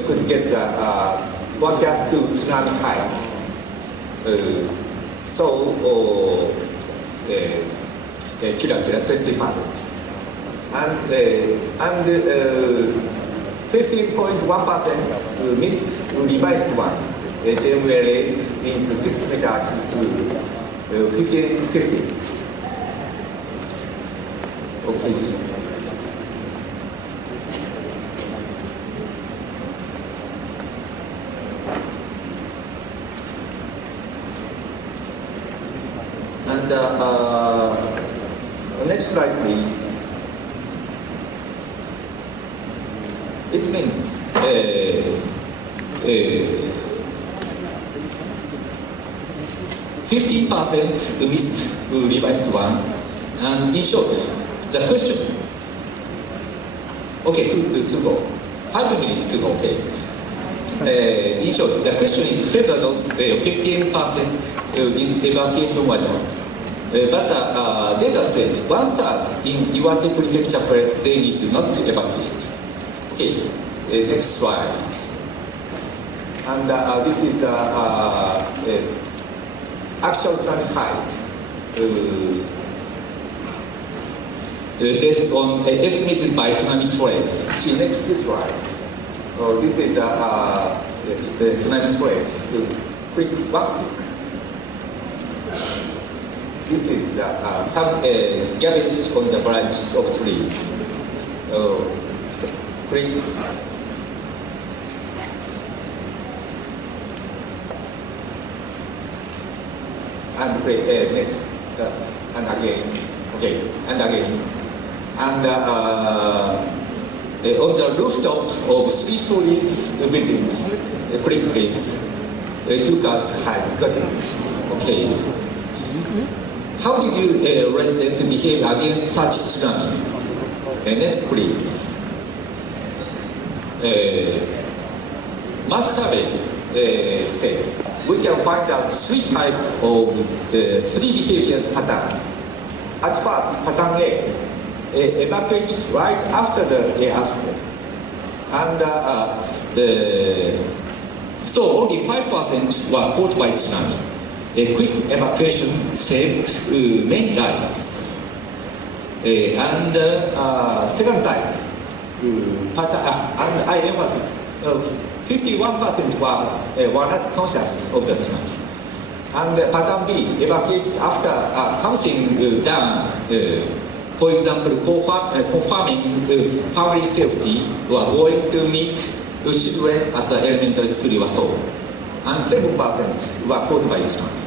could get the broadcast to tsunami height. Kira 20%. And 15.1% missed revised one. They were raised into 6 meter to 1550. Okay. And next slide, please. It means 15% missed revised one, and in short, the question. Okay, to go. 5 minutes to go. Okay. In short, the question is whether those 15% did evacuation or not. But data said 1/3 in Iwate Prefecture flats they need not to evacuate. Okay, next slide. And this is actual tsunami height based on estimated by tsunami trace. See next slide. This is tsunami trace. Quick. This is some garbage on the branches of trees. Quick. And next, and again, okay, and again, and on the rooftop of 3 stories buildings, quick please, 2 cars had gotten. Okay. How did you resident behave against such tsunami? Next, please. Mass survey said we can find out 3 types of 3 behavior patterns. At first, pattern A, evacuated right after the earthquake, and so only 5% were caught by tsunami. A quick evacuation saved many lives. And second type, and I emphasize, 51% were not conscious of the tsunami. And pattern B, evacuated after something done, for example, confirming family safety or going to meet children at the elementary school or so. And 7% were caught by tsunami.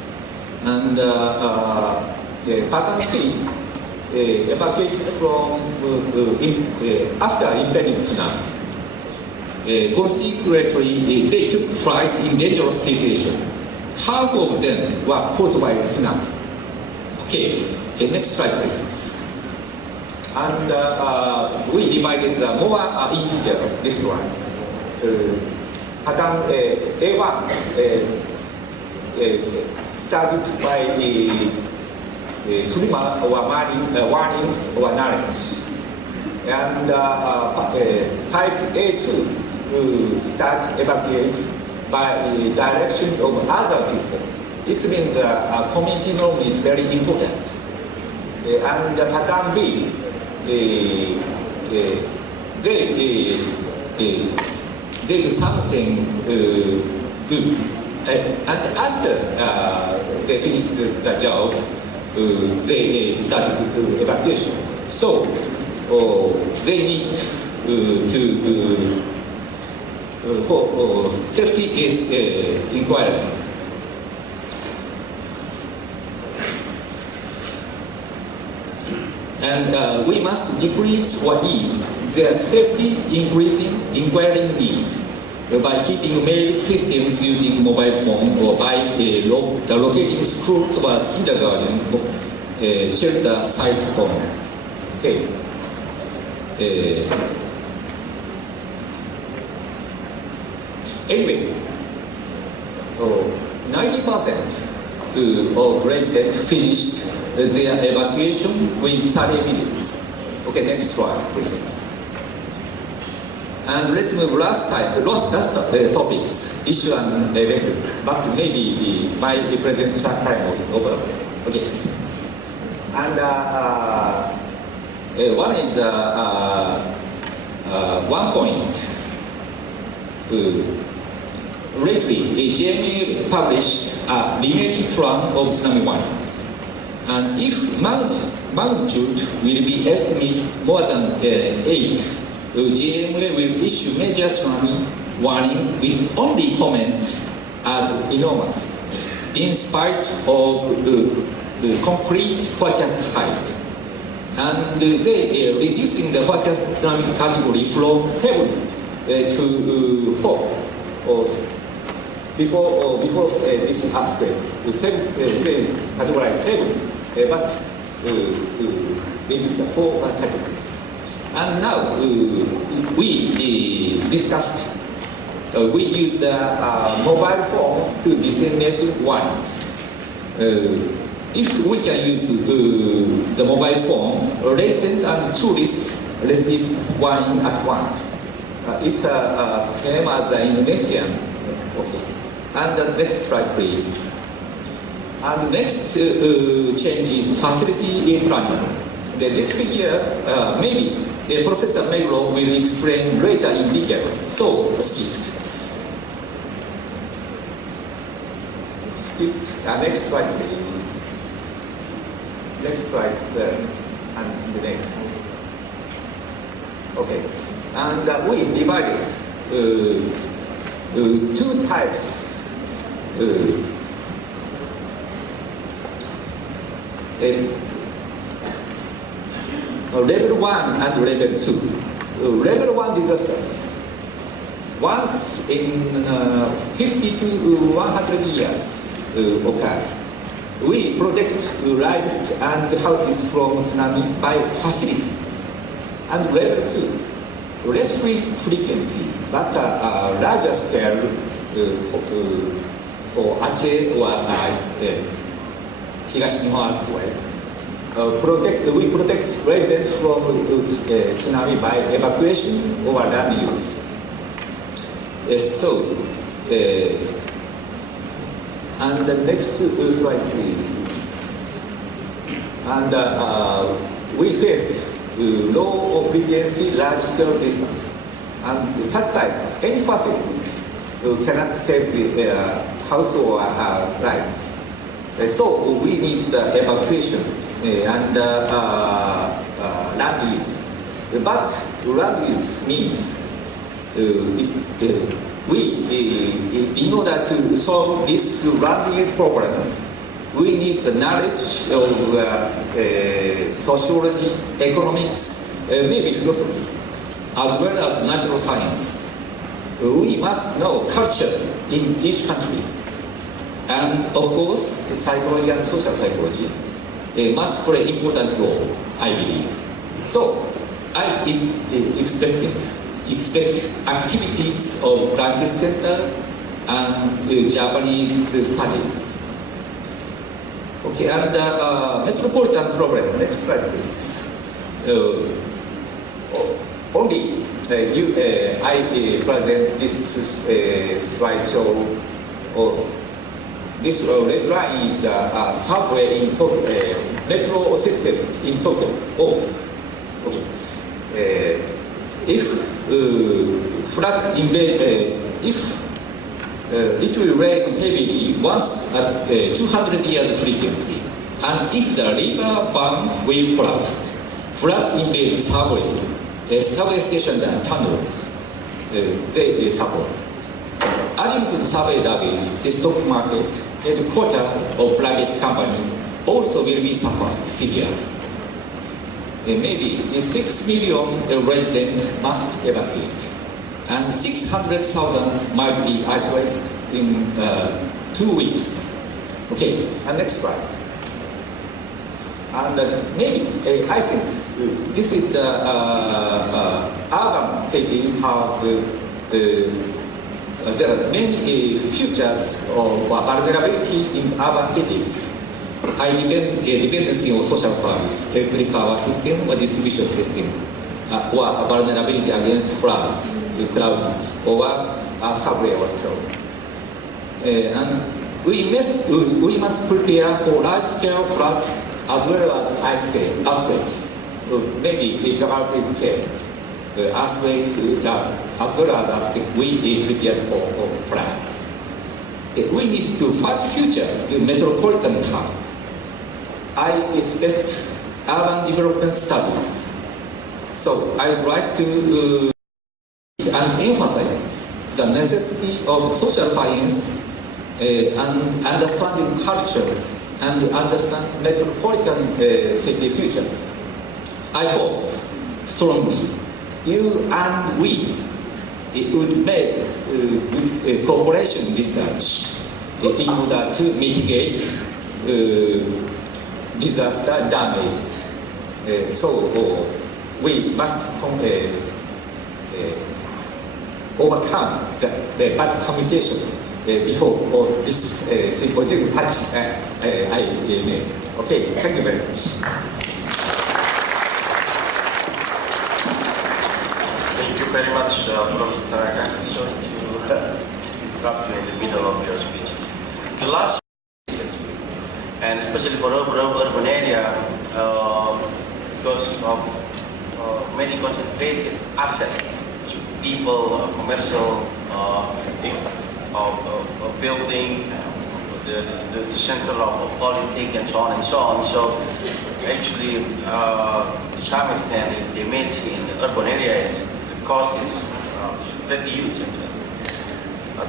And pattern C, evacuated from after impending tsunami. Consequently, they took flight in dangerous situation. Half of them were caught by tsunami. Okay, next slide, please. And we divided more in detail this one. Pattern A1 started by tremor or warnings or knowledge. And type A2 start evacuate by direction of other people. It means community norm is very important. And pattern B, they do something good. And after they finished the job, they started evacuation. So they need for safety is inquiry. And we must decrease or ease their safety increasing inquiring need by keeping mail systems using mobile phone or by locating schools or kindergarten shelter site phone. Okay. Anyway, 90% of residents finished their evacuation with 30 minutes. Okay, next slide, please. And let's move last topics, issue and lesson. But maybe my presentation time is over. Okay. And one is one point. Lately, JMA published a remaining plan of tsunami warnings. And if magnitude will be estimated more than 8, JMA will issue major tsunami warning with only comment as enormous, in spite of the concrete forecast height. And they reducing the forecast tsunami category from 7 to 4. Before this aspect, they categorize 7, but reduce the 4 categories. And now we discussed, we use a mobile phone to disseminate warnings. If we can use the mobile phone, residents and tourists receive warning at once. It's a same as the Indonesian. Okay. And the next slide, please. And the next change is facility in planning. This figure, maybe Professor Mayro will explain later in detail. So, skipped. Next slide, please. Next slide, and the next. Okay. And we divided two types. Level 1 and level 2. Level 1 disasters. Once in 50 to 100 years occurred. We protect lives and houses from tsunami by facilities. And level 2. Less frequency, but larger scale for Aceh or Higashinihon earthquake. We protect residents from tsunami by evacuation or land use. And the next slide, please. And we faced low frequency, large scale distance. And such types, any facilities cannot save the house or lives. So we need evacuation and land use. But land use means in order to solve these land use problems, we need the knowledge of sociology, economics, maybe philosophy, as well as natural science. We must know culture in each country. And of course, psychology and social psychology must play important role, I believe. So, I expect activities of crisis center and Japanese studies. Okay, and metropolitan problem. Next slide, please. I present this slideshow. This red line is subway in Tokyo, metro systems in Tokyo. Okay. If it will rain heavily once at 200 years frequency, and if the river bank will collapse, flood invade subway stations and tunnels, they suffer. Adding to the subway damage, the stock market, headquarters of private company, also will be suffered severely. Maybe 6 million residents must evacuate, and 600,000 might be isolated in 2 weeks. Okay, and next slide. And maybe I think this is urban city have there are many features of vulnerability in urban cities. High dependency on social service, electric power system or distribution system, or vulnerability against flood, crowded or subway was slow. And we must prepare for large-scale floods as well as earthquakes. Maybe Jakarta is said earthquake as well as earthquake. We prepare for flood. We need to fight future the metropolitan hub. I expect urban development studies. So I would like to and emphasize the necessity of social science and understanding cultures and understand metropolitan city futures. I hope strongly you and we would make good cooperation research in order to mitigate disaster damaged. So we must overcome the bad communication before this symposium such I made. Okay, thank you very much. Thank you very much, Professor Tanaka. Sorry to interrupt you in the middle of your speech. The last, and especially for urban area, because of many concentrated assets, people, commercial, building, the center of politics, and so on and so on. So actually, to some extent, if they made in the urban areas, the cost is pretty huge.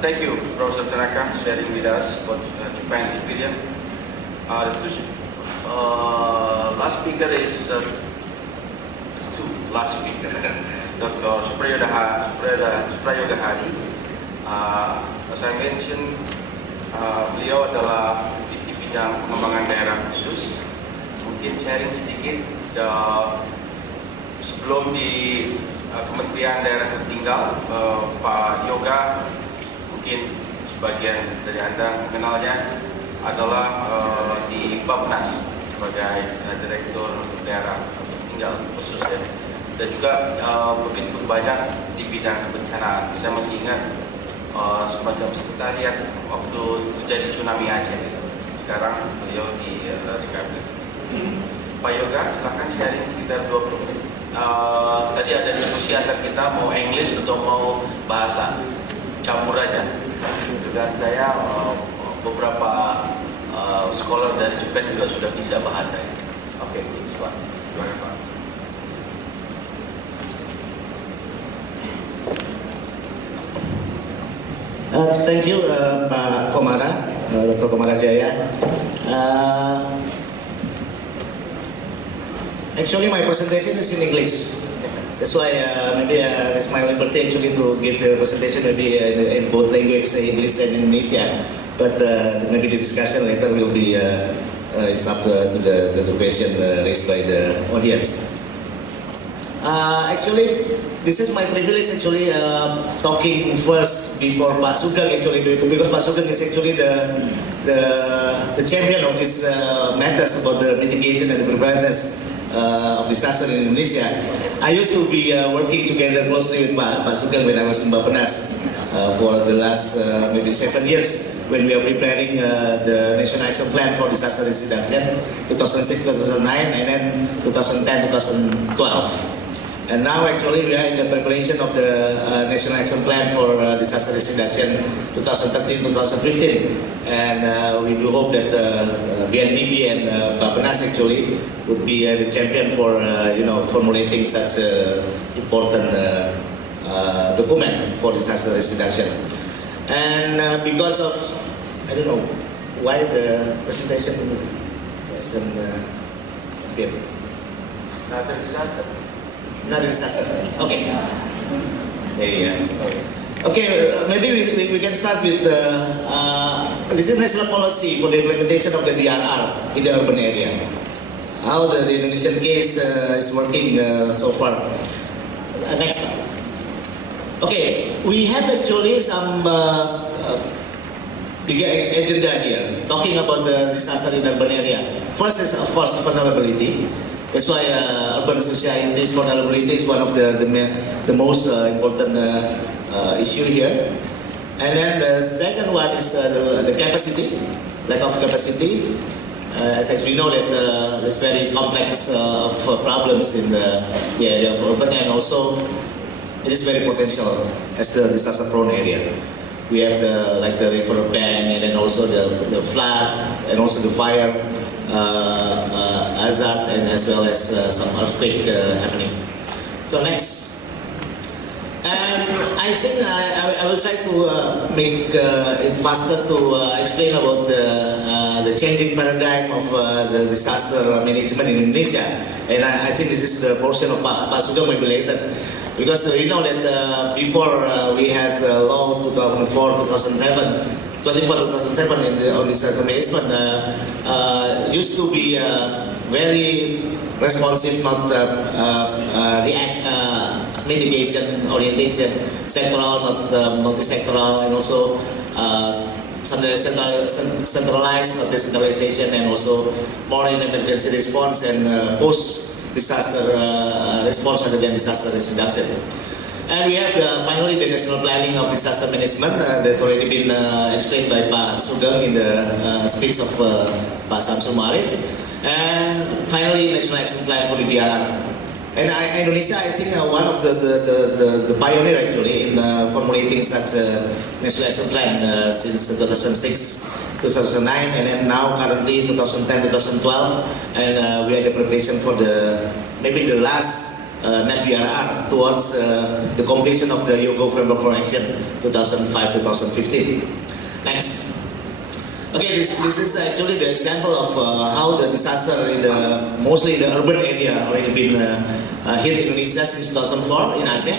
Thank you, Professor Tanaka, sharing with us about Japan experience. Last speaker is last speaker, Dr. Suprayoga Hari. As I mentioned, beliau adalah di bidang pengembangan daerah khusus. Mungkin sharing sedikit sebelum di Kementerian Daerah Tertinggal, Pak Yoga mungkin sebagian dari Anda mengenalnya adalah di Bappenas sebagai Direktur Daerah Tertinggal khusus ya. Dan juga begitu banyak di bidang kebencanaan. Saya masih ingat semacam sekretariat waktu terjadi tsunami Aceh. Sekarang beliau di Republik. Pak Yoga, silakan sharing sekitar 20 menit. Tadi ada diskusi antar kita mau English atau mau bahasa, campur aja. Dan saya beberapa scholar dari Jepang juga sudah bisa bahasa. Oke, silakan. Gimana Pak? Thank you, Pak Komara, Dr. Komara Jaya. Actually, my presentation is in English. That's why maybe it's my liberty actually to give the presentation maybe in both languages, English and Indonesia. But maybe the discussion later will be it's up to the question raised by the audience. Actually, this is my privilege actually talking first before Pak Sugeng actually, because Pak Sugeng is actually the champion of this matters about the mitigation and the preparedness of disaster in Indonesia. I used to be working together closely with Pak Sugeng when I was in Bappenas for the last maybe 7 years when we are preparing the National Action Plan for Disaster Risk Reduction 2006-2009 and then 2010-2012. And now actually we are in the preparation of the National Action Plan for Disaster Risk Reduction 2013-2015, and we do hope that BNPB and Bappenas actually would be the champion for formulating such important document for disaster risk reduction. And because of I don't know why the presentation has some bit. Not a disaster. Not a disaster. Okay. Okay, maybe we can start with this is national policy for the implementation of the DRR in the urban area. How the Indonesian case is working so far. Next slide. Okay, we have actually some bigger agenda here, talking about the disaster in urban area. First is of course vulnerability. That's why urban societies vulnerability is one of the most important issue here. And then the second one is the capacity, lack of capacity. As we know that there's very complex problems in the area of urban, and also it is very potential as the disaster-prone area. We have the river bank, and then also the flood, and also the fire hazard, and as well as some earthquake happening. So next. And I think I will try to make it faster to explain about the changing paradigm of the disaster management in Indonesia. And I think this is the portion of Pak Sugeng maybe later. Because we know that before we had law 2004-2007, 24-2007 on disaster management used to be very responsive, not mitigation orientation, sectoral, not multi-sectoral, and also centralized, not decentralization, and also more in emergency response and post-disaster response rather than disaster risk reduction. And we have finally the national planning of disaster management that's already been explained by Pak Sugeng in the speech of Pak Samsul Ma'arif. And finally, national action plan for the DRR. And Indonesia, I think, one of the pioneer actually in formulating such a national action plan since 2006, 2009, and then now currently 2010, 2012, and we had the preparation for maybe the last NAP-DRR towards the completion of the Yogo Framework for Action 2005-2015. Next. Okay, this is actually the example of how the disaster mostly in the urban area already been hit Indonesia since 2004 in Aceh,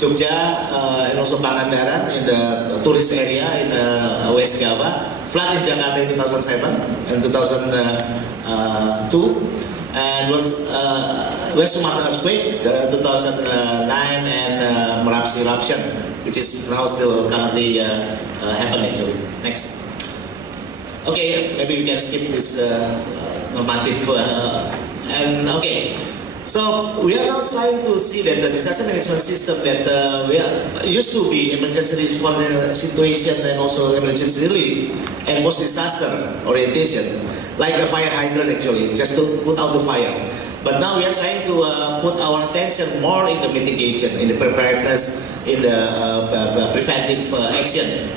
Jogja, and also Pangandaran in the tourist area in West Java, flood in Jakarta in 2007 and 2002, and West Sumatra earthquake 2009, and Merapi eruption, which is now still currently happening actually. Next. Okay, maybe we can skip this normative. And okay, so we are now trying to see that the disaster management system that used to be emergency response situation and also emergency relief and post-disaster orientation, like a fire hydrant actually, just to put out the fire. But now we are trying to put our attention more in the mitigation, in the preparedness, in the preventive action.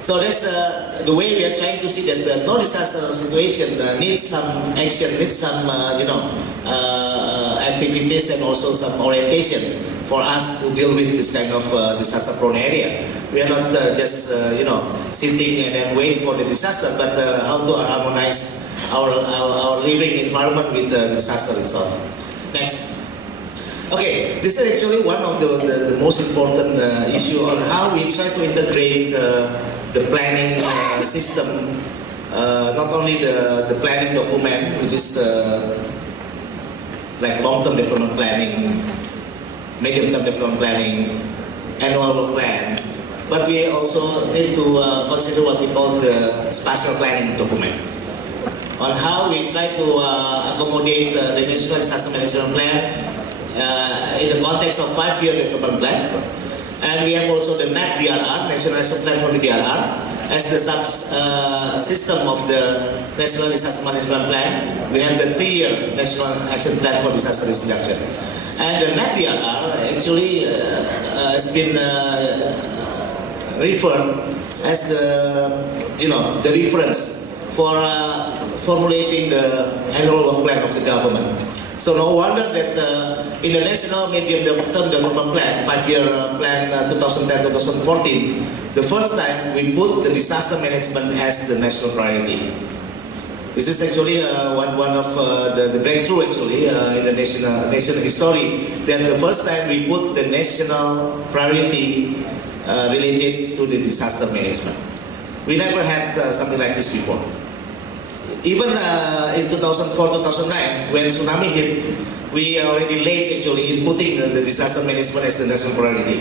So that's the way we are trying to see that the no-disaster situation needs some action, needs some activities and also some orientation for us to deal with this kind of disaster-prone area. We are not just sitting and then wait for the disaster, but how to harmonize our living environment with the disaster itself. Next. Okay, this is actually one of the most important issue on how we try to integrate the planning system, not only the planning document, which is like long-term development planning, medium-term development planning, annual plan, but we also need to consider what we call the spatial planning document, on how we try to accommodate the national disaster management plan in the context of 5-year development plan. And we have also the NAP-DRR, National Action Plan for the DRR, as the sub-system of the National Disaster Management Plan. We have the 3-year National Action Plan for Disaster Risk Reduction. And the NAP-DRR actually has been referred as the reference for formulating the annual work plan of the government. So no wonder that in the National Medium-Term Development Plan, 5-year plan 2010-2014, the first time we put the disaster management as the national priority. This is actually one of the breakthrough actually in the national history, that the first time we put the national priority related to the disaster management. We never had something like this before. Even in 2004-2009, when tsunami hit, we already late actually in putting the disaster management as the national priority.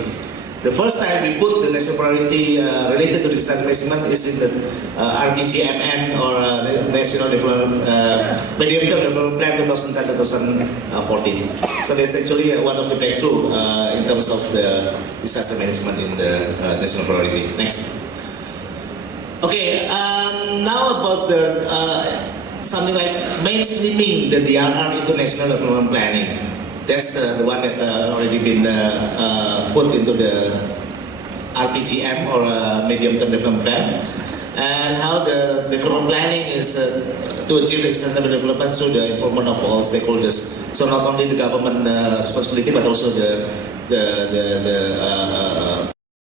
The first time we put the national priority related to disaster management is in the RPGMN or National Development Medium-Term Development Plan 2010-2014. So that's actually one of the breakthrough in terms of the disaster management in the national priority. Next. Okay, now about the something like mainstreaming the DRR into national development planning. That's the one that already been put into the RPGM or medium-term development plan, and how the development planning is to achieve the sustainable development through the involvement of all stakeholders. So not only the government responsibility, but also the